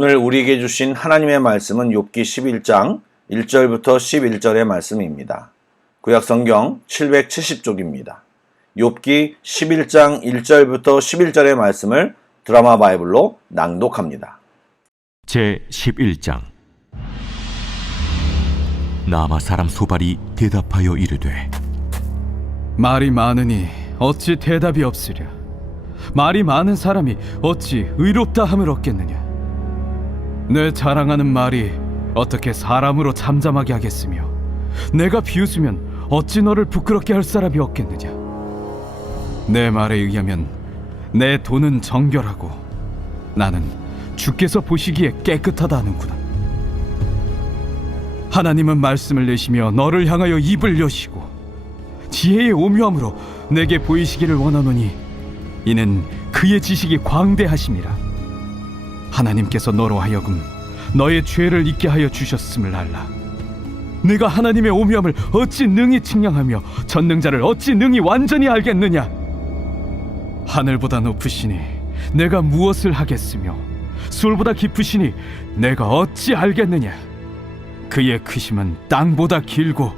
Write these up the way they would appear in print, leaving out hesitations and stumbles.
오늘 우리에게 주신 하나님의 말씀은 욥기 11장 1절부터 11절의 말씀입니다. 구약성경 770쪽입니다. 욥기 11장 1절부터 11절의 말씀을 드라마 바이블로 낭독합니다. 제 11장. 나아마 사람 소발이 대답하여 이르되, 말이 많으니 어찌 대답이 없으랴. 말이 많은 사람이 어찌 의롭다 함을 얻겠느냐. 내 자랑하는 말이 어떻게 사람으로 잠잠하게 하겠으며, 내가 비웃으면 어찌 너를 부끄럽게 할 사람이 없겠느냐. 내 말에 의하면 내 돈은 정결하고 나는 주께서 보시기에 깨끗하다 하는구나. 하나님은 말씀을 내시며 너를 향하여 입을 여시고 지혜의 오묘함으로 내게 보이시기를 원하노니 이는 그의 지식이 광대하심이라. 하나님께서 너로 하여금 너의 죄를 잊게 하여 주셨음을 알라. 내가 하나님의 오묘함을 어찌 능히 측량하며 전능자를 어찌 능히 완전히 알겠느냐. 하늘보다 높으시니 내가 무엇을 하겠으며 수월보다 깊으시니 내가 어찌 알겠느냐. 그의 크심은 땅보다 길고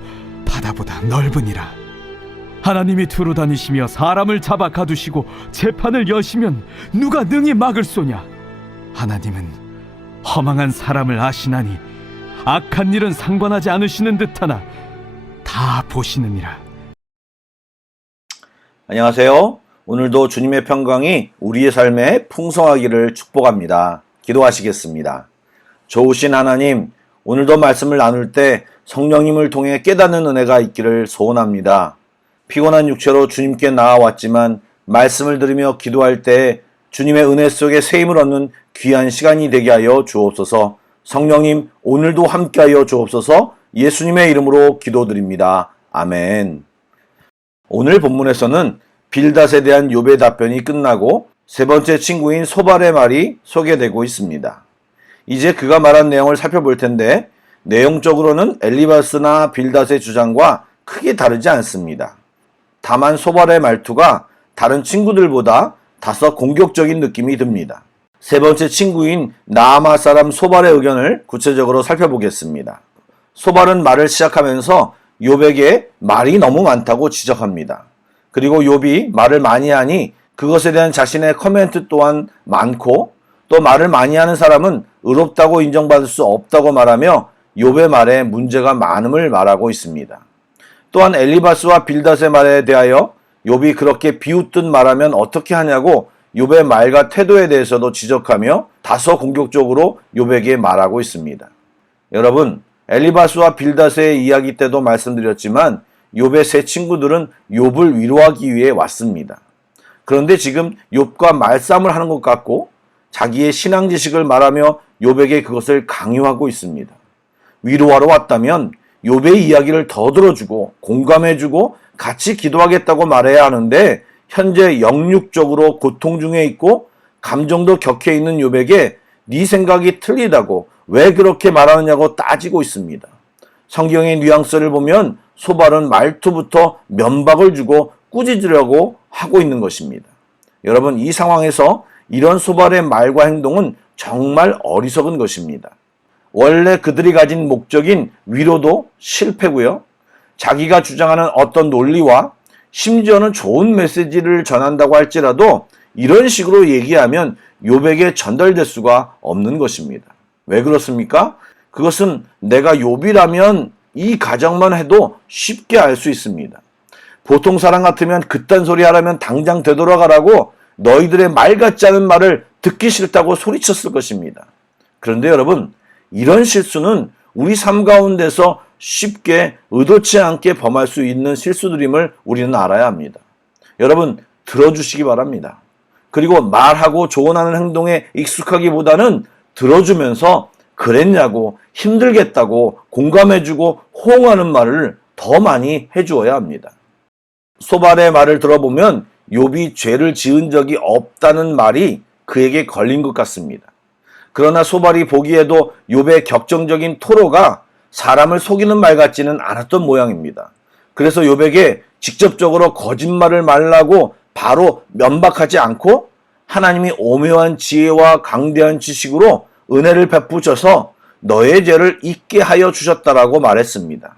바다보다 넓으니라. 하나님이 두루 다니시며 사람을 잡아 가두시고 재판을 여시면 누가 능히 막을 소냐. 하나님은 허망한 사람을 아시나니 악한 일은 상관하지 않으시는 듯하나 다 보시느니라. 안녕하세요. 오늘도 주님의 평강이 우리의 삶에 풍성하기를 축복합니다. 기도하시겠습니다. 좋으신 하나님, 오늘도 말씀을 나눌 때 성령님을 통해 깨닫는 은혜가 있기를 소원합니다. 피곤한 육체로 주님께 나아왔지만 말씀을 들으며 기도할 때 주님의 은혜 속에 새 힘을 얻는 귀한 시간이 되게 하여 주옵소서. 성령님, 오늘도 함께하여 주옵소서. 예수님의 이름으로 기도드립니다. 아멘. 오늘 본문에서는 빌닷에 대한 욥의 답변이 끝나고 세 번째 친구인 소발의 말이 소개되고 있습니다. 이제 그가 말한 내용을 살펴볼 텐데 내용적으로는 엘리바스나 빌닷의 주장과 크게 다르지 않습니다. 다만 소발의 말투가 다른 친구들보다 다소 공격적인 느낌이 듭니다. 세 번째 친구인 나아마 사람 소발의 의견을 구체적으로 살펴보겠습니다. 소발은 말을 시작하면서 욥에게 말이 너무 많다고 지적합니다. 그리고 욥이 말을 많이 하니 그것에 대한 자신의 코멘트 또한 많고, 또 말을 많이 하는 사람은 의롭다고 인정받을 수 없다고 말하며 욥의 말에 문제가 많음을 말하고 있습니다. 또한 엘리바스와 빌닷의 말에 대하여 욥이 그렇게 비웃듯 말하면 어떻게 하냐고 욥의 말과 태도에 대해서도 지적하며 다소 공격적으로 욥에게 말하고 있습니다. 여러분, 엘리바스와 빌닷의 이야기 때도 말씀드렸지만 욥의 세 친구들은 욥을 위로하기 위해 왔습니다. 그런데 지금 욥과 말싸움을 하는 것 같고 자기의 신앙 지식을 말하며 욥에게 그것을 강요하고 있습니다. 위로하러 왔다면 욥의 이야기를 더 들어주고 공감해주고 같이 기도하겠다고 말해야 하는데 현재 영육적으로 고통 중에 있고 감정도 격해 있는 욥에게 네 생각이 틀리다고 왜 그렇게 말하느냐고 따지고 있습니다. 성경의 뉘앙스를 보면 소발은 말투부터 면박을 주고 꾸짖으려고 하고 있는 것입니다. 여러분, 이 상황에서 이런 소발의 말과 행동은 정말 어리석은 것입니다. 원래 그들이 가진 목적인 위로도 실패고요. 자기가 주장하는 어떤 논리와 심지어는 좋은 메시지를 전한다고 할지라도 이런 식으로 얘기하면 욥에게 전달될 수가 없는 것입니다. 왜 그렇습니까? 그것은 내가 욥이라면 이 가정만 해도 쉽게 알 수 있습니다. 보통 사람 같으면 그딴 소리 하라면 당장 되돌아가라고 너희들의 말 같지 않은 말을 듣기 싫다고 소리쳤을 것입니다. 그런데 여러분, 이런 실수는 우리 삶 가운데서 쉽게 의도치 않게 범할 수 있는 실수들임을 우리는 알아야 합니다. 여러분, 들어주시기 바랍니다. 그리고 말하고 조언하는 행동에 익숙하기보다는 들어주면서 그랬냐고, 힘들겠다고, 공감해주고 호응하는 말을 더 많이 해주어야 합니다. 소발의 말을 들어보면 욥이 죄를 지은 적이 없다는 말이 그에게 걸린 것 같습니다. 그러나 소발이 보기에도 욥의 격정적인 토로가 사람을 속이는 말 같지는 않았던 모양입니다. 그래서 욥에게 직접적으로 거짓말을 말라고 바로 면박하지 않고 하나님이 오묘한 지혜와 강대한 지식으로 은혜를 베푸셔서 너의 죄를 잊게 하여 주셨다라고 말했습니다.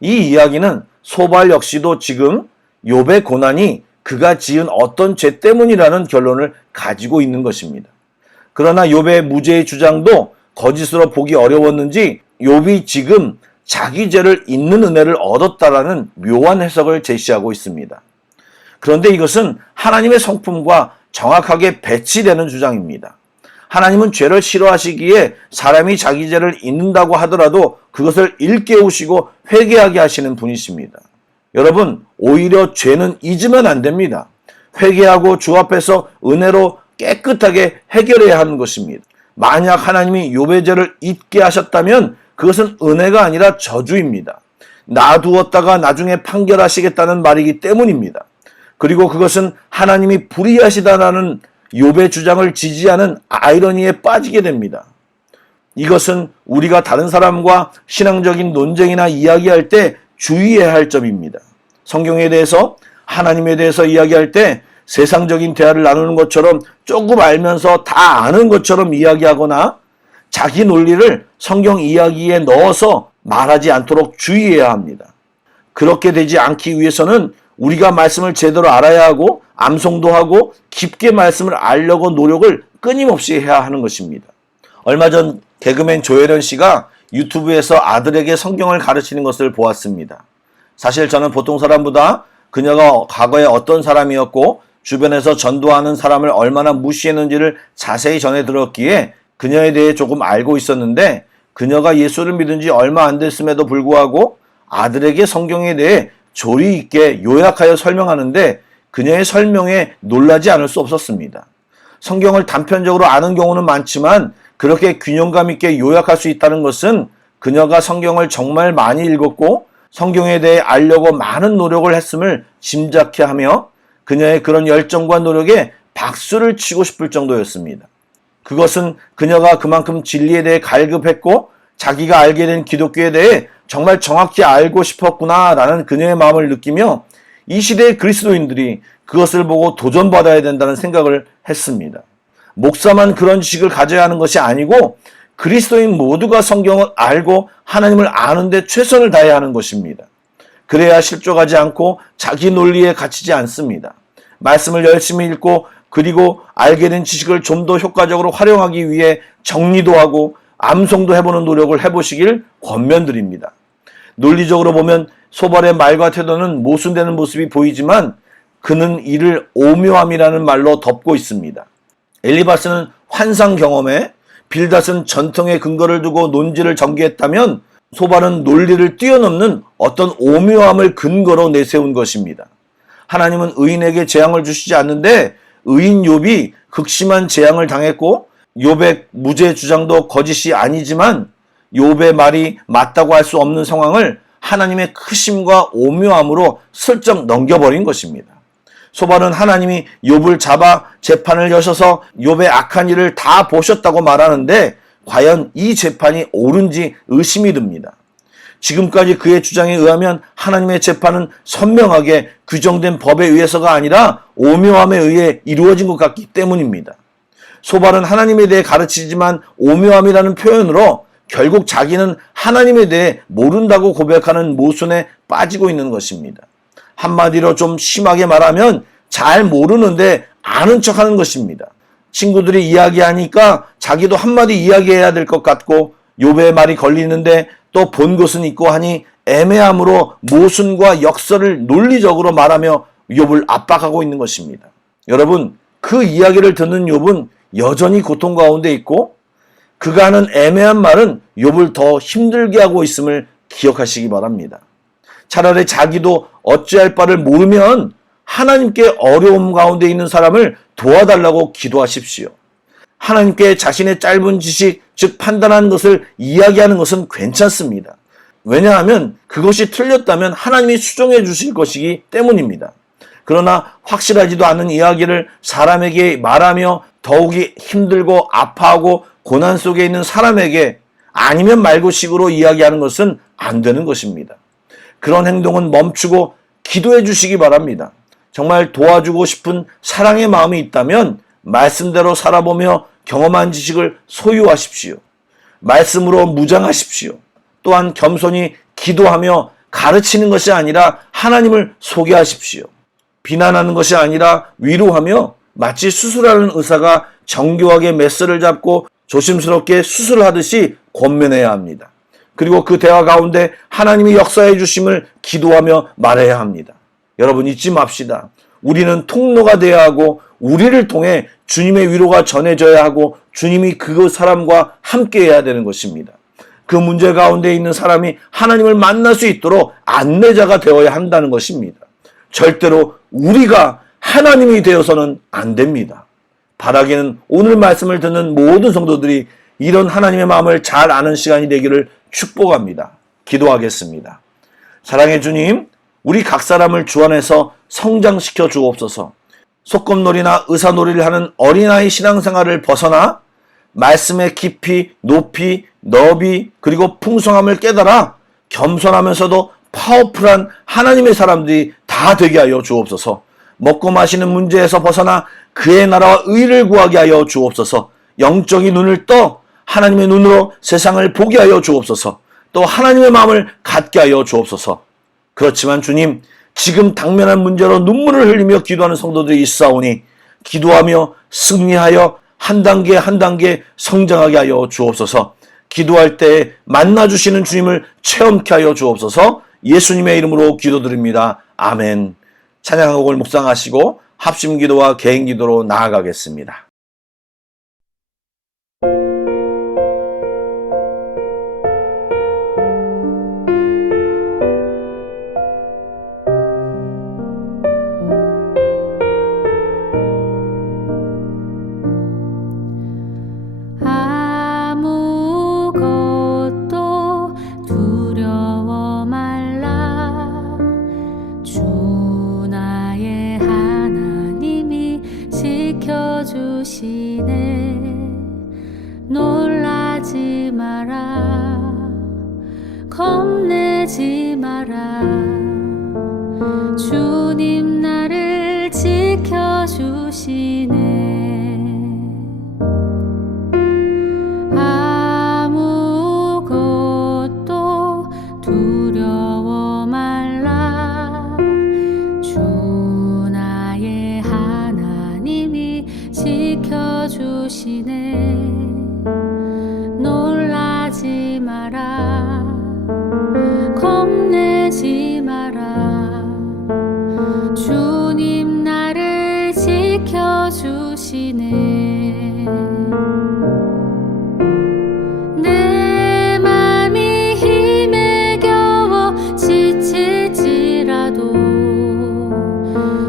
이 이야기는 소발 역시도 지금 욥의 고난이 그가 지은 어떤 죄 때문이라는 결론을 가지고 있는 것입니다. 그러나 욥의 무죄의 주장도 거짓으로 보기 어려웠는지 욥이 지금 자기 죄를 잊는 은혜를 얻었다라는 묘한 해석을 제시하고 있습니다. 그런데 이것은 하나님의 성품과 정확하게 배치되는 주장입니다. 하나님은 죄를 싫어하시기에 사람이 자기 죄를 잊는다고 하더라도 그것을 일깨우시고 회개하게 하시는 분이십니다. 여러분, 오히려 죄는 잊으면 안 됩니다. 회개하고 주 앞에서 은혜로 깨끗하게 해결해야 하는 것입니다. 만약 하나님이 욥의 죄를 잊게 하셨다면 그것은 은혜가 아니라 저주입니다. 놔두었다가 나중에 판결하시겠다는 말이기 때문입니다. 그리고 그것은 하나님이 불의하시다라는 욥의 주장을 지지하는 아이러니에 빠지게 됩니다. 이것은 우리가 다른 사람과 신앙적인 논쟁이나 이야기할 때 주의해야 할 점입니다. 성경에 대해서, 하나님에 대해서 이야기할 때 세상적인 대화를 나누는 것처럼 조금 알면서 다 아는 것처럼 이야기하거나 자기 논리를 성경 이야기에 넣어서 말하지 않도록 주의해야 합니다. 그렇게 되지 않기 위해서는 우리가 말씀을 제대로 알아야 하고 암송도 하고 깊게 말씀을 알려고 노력을 끊임없이 해야 하는 것입니다. 얼마 전 개그맨 조혜련 씨가 유튜브에서 아들에게 성경을 가르치는 것을 보았습니다. 사실 저는 보통 사람보다 그녀가 과거에 어떤 사람이었고 주변에서 전도하는 사람을 얼마나 무시했는지를 자세히 전해 들었기에 그녀에 대해 조금 알고 있었는데, 그녀가 예수를 믿은 지 얼마 안 됐음에도 불구하고 아들에게 성경에 대해 조리 있게 요약하여 설명하는데 그녀의 설명에 놀라지 않을 수 없었습니다. 성경을 단편적으로 아는 경우는 많지만 그렇게 균형감 있게 요약할 수 있다는 것은 그녀가 성경을 정말 많이 읽었고 성경에 대해 알려고 많은 노력을 했음을 짐작케 하며 그녀의 그런 열정과 노력에 박수를 치고 싶을 정도였습니다. 그것은 그녀가 그만큼 진리에 대해 갈급했고 자기가 알게 된 기독교에 대해 정말 정확히 알고 싶었구나라는 그녀의 마음을 느끼며 이 시대의 그리스도인들이 그것을 보고 도전받아야 된다는 생각을 했습니다. 목사만 그런 지식을 가져야 하는 것이 아니고 그리스도인 모두가 성경을 알고 하나님을 아는데 최선을 다해야 하는 것입니다. 그래야 실족하지 않고 자기 논리에 갇히지 않습니다. 말씀을 열심히 읽고 그리고 알게 된 지식을 좀 더 효과적으로 활용하기 위해 정리도 하고 암송도 해보는 노력을 해보시길 권면드립니다. 논리적으로 보면 소발의 말과 태도는 모순되는 모습이 보이지만 그는 이를 오묘함이라는 말로 덮고 있습니다. 엘리바스는 환상 경험에, 빌닷은 전통의 근거를 두고 논지를 전개했다면 소발은 논리를 뛰어넘는 어떤 오묘함을 근거로 내세운 것입니다. 하나님은 의인에게 재앙을 주시지 않는데 의인 욥이 극심한 재앙을 당했고 욥의 무죄 주장도 거짓이 아니지만 욥의 말이 맞다고 할 수 없는 상황을 하나님의 크심과 오묘함으로 슬쩍 넘겨버린 것입니다. 소발은 하나님이 욥을 잡아 재판을 여셔서 욥의 악한 일을 다 보셨다고 말하는데 과연 이 재판이 옳은지 의심이 듭니다. 지금까지 그의 주장에 의하면 하나님의 재판은 선명하게 규정된 법에 의해서가 아니라 오묘함에 의해 이루어진 것 같기 때문입니다. 소발은 하나님에 대해 가르치지만 오묘함이라는 표현으로 결국 자기는 하나님에 대해 모른다고 고백하는 모순에 빠지고 있는 것입니다. 한마디로 좀 심하게 말하면 잘 모르는데 아는 척하는 것입니다. 친구들이 이야기하니까 자기도 한마디 이야기해야 될 것 같고 욥의 말이 걸리는데 또 본 것은 있고 하니 애매함으로 모순과 역설을 논리적으로 말하며 욥을 압박하고 있는 것입니다. 여러분, 그 이야기를 듣는 욥은 여전히 고통 가운데 있고 그가 하는 애매한 말은 욥을 더 힘들게 하고 있음을 기억하시기 바랍니다. 차라리 자기도 어찌할 바를 모르면 하나님께 어려움 가운데 있는 사람을 도와달라고 기도하십시오. 하나님께 자신의 짧은 지식, 즉 판단하는 것을 이야기하는 것은 괜찮습니다. 왜냐하면 그것이 틀렸다면 하나님이 수정해 주실 것이기 때문입니다. 그러나 확실하지도 않은 이야기를 사람에게 말하며 더욱이 힘들고 아파하고 고난 속에 있는 사람에게 아니면 말고식으로 이야기하는 것은 안 되는 것입니다. 그런 행동은 멈추고 기도해 주시기 바랍니다. 정말 도와주고 싶은 사랑의 마음이 있다면 말씀대로 살아보며 경험한 지식을 소유하십시오. 말씀으로 무장하십시오. 또한 겸손히 기도하며 가르치는 것이 아니라 하나님을 소개하십시오. 비난하는 것이 아니라 위로하며 마치 수술하는 의사가 정교하게 메스를 잡고 조심스럽게 수술하듯이 권면해야 합니다. 그리고 그 대화 가운데 하나님이 역사해 주심을 기도하며 말해야 합니다. 여러분 잊지 맙시다. 우리는 통로가 되어야 하고 우리를 통해 주님의 위로가 전해져야 하고 주님이 그 사람과 함께 해야 되는 것입니다. 그 문제 가운데 있는 사람이 하나님을 만날 수 있도록 안내자가 되어야 한다는 것입니다. 절대로 우리가 하나님이 되어서는 안 됩니다. 바라기는 오늘 말씀을 듣는 모든 성도들이 이런 하나님의 마음을 잘 아는 시간이 되기를 축복합니다. 기도하겠습니다. 사랑의 주님, 우리 각 사람을 주 안에서 성장시켜 주옵소서. 소꿉놀이나 의사놀이를 하는 어린아이 신앙생활을 벗어나 말씀의 깊이, 높이, 너비, 그리고 풍성함을 깨달아 겸손하면서도 파워풀한 하나님의 사람들이 다 되게 하여 주옵소서. 먹고 마시는 문제에서 벗어나 그의 나라와 의를 구하게 하여 주옵소서. 영적인 눈을 떠 하나님의 눈으로 세상을 보게 하여 주옵소서. 또 하나님의 마음을 갖게 하여 주옵소서. 그렇지만 주님, 지금 당면한 문제로 눈물을 흘리며 기도하는 성도들이 있사오니 기도하며 승리하여 한 단계 한 단계 성장하게 하여 주옵소서. 기도할 때 만나주시는 주님을 체험케 하여 주옵소서. 예수님의 이름으로 기도드립니다. 아멘. 찬양곡을 묵상하시고 합심기도와 개인기도로 나아가겠습니다. 아무것도 두려워 말라. 주 나의 하나님이 지켜주시네. 놀라지 마라. 겁내지 마라. 주님 나를 지켜주시네. 아무것도 두려워 말라. 주 나의 하나님이 지켜주시네. 놀라지 마라. 겁내지 마라. 주님 나를 지켜주시네. 내 맘이 힘에 겨워 지칠지라도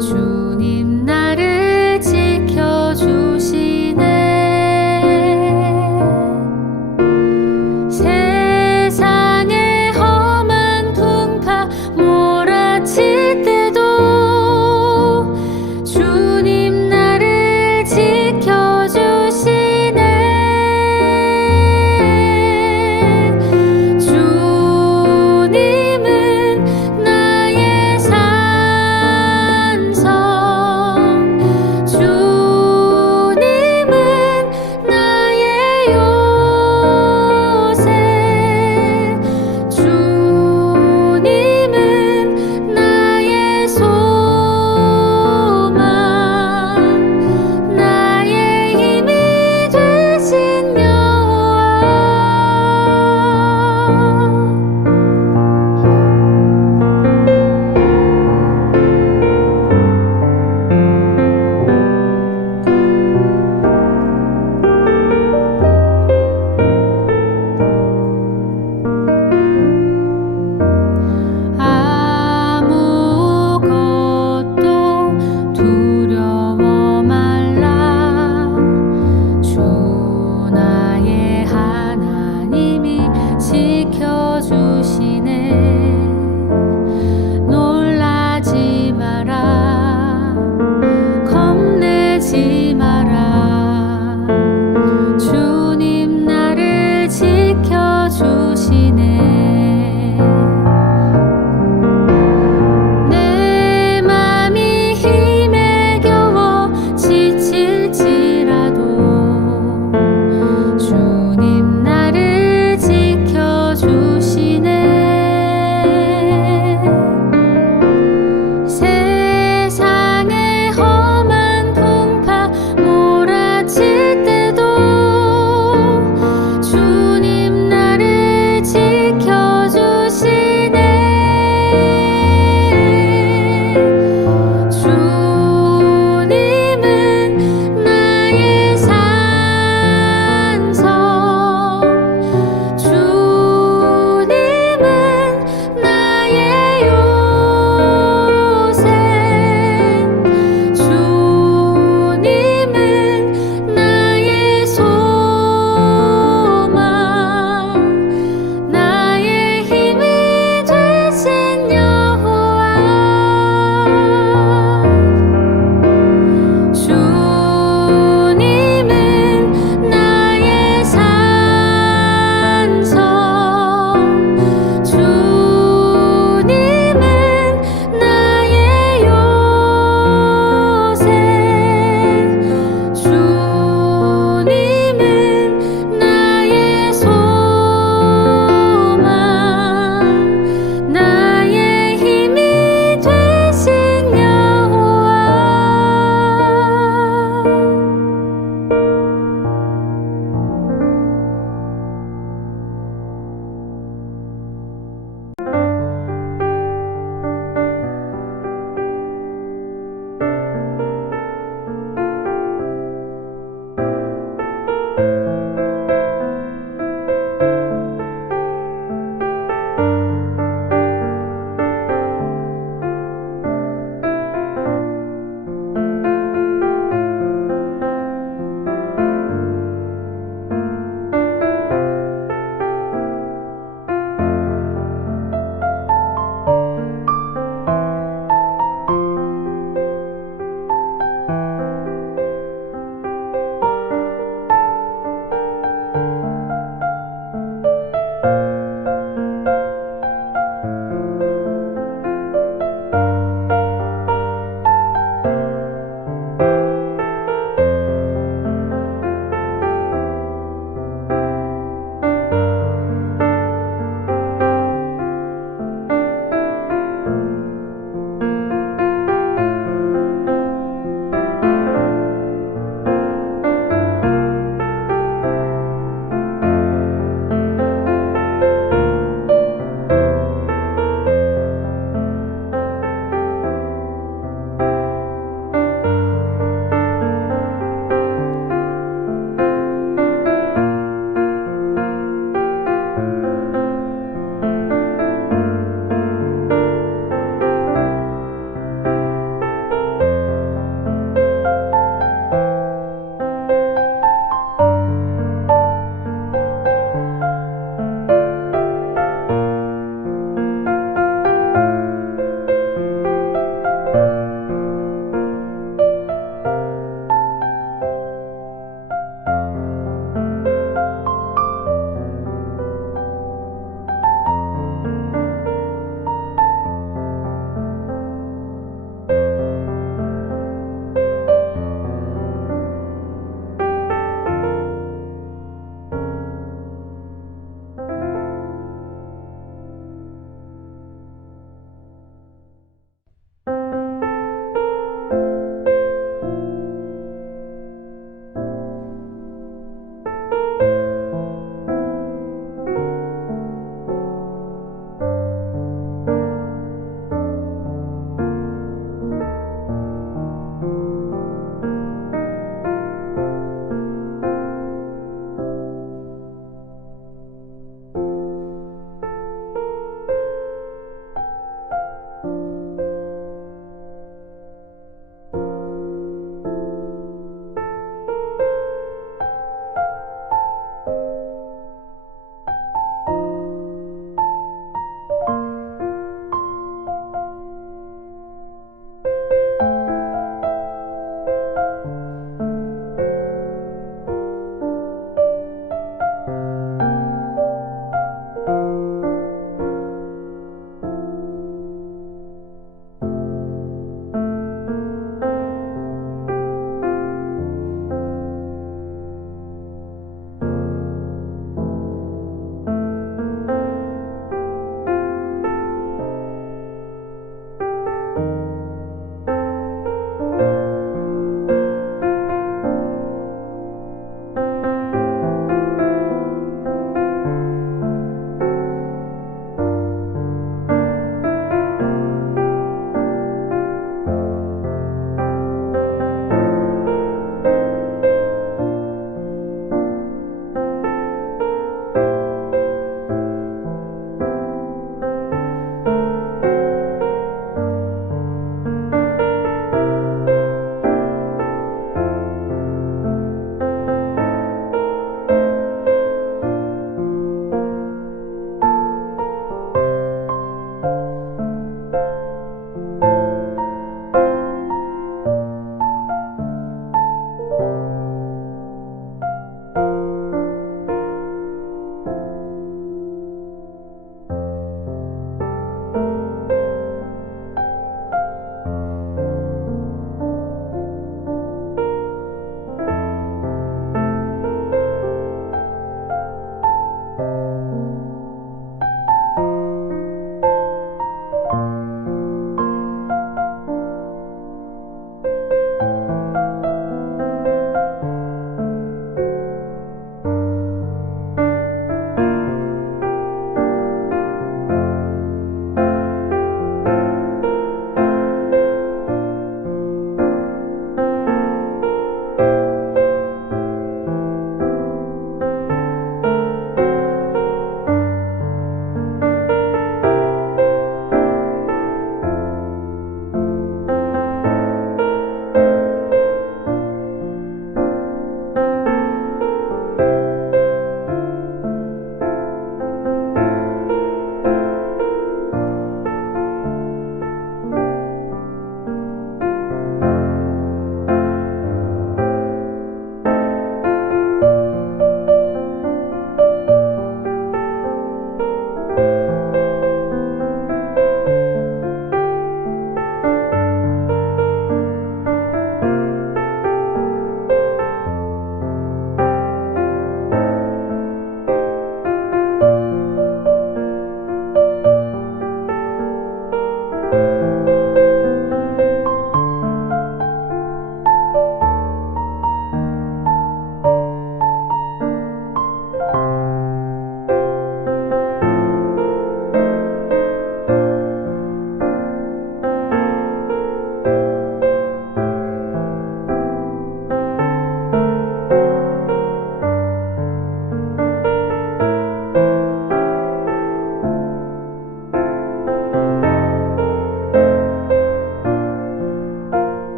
주님 나를 지켜주시네. 세상의 험한 풍파 몰아칠 때도 주님 나를 지켜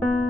내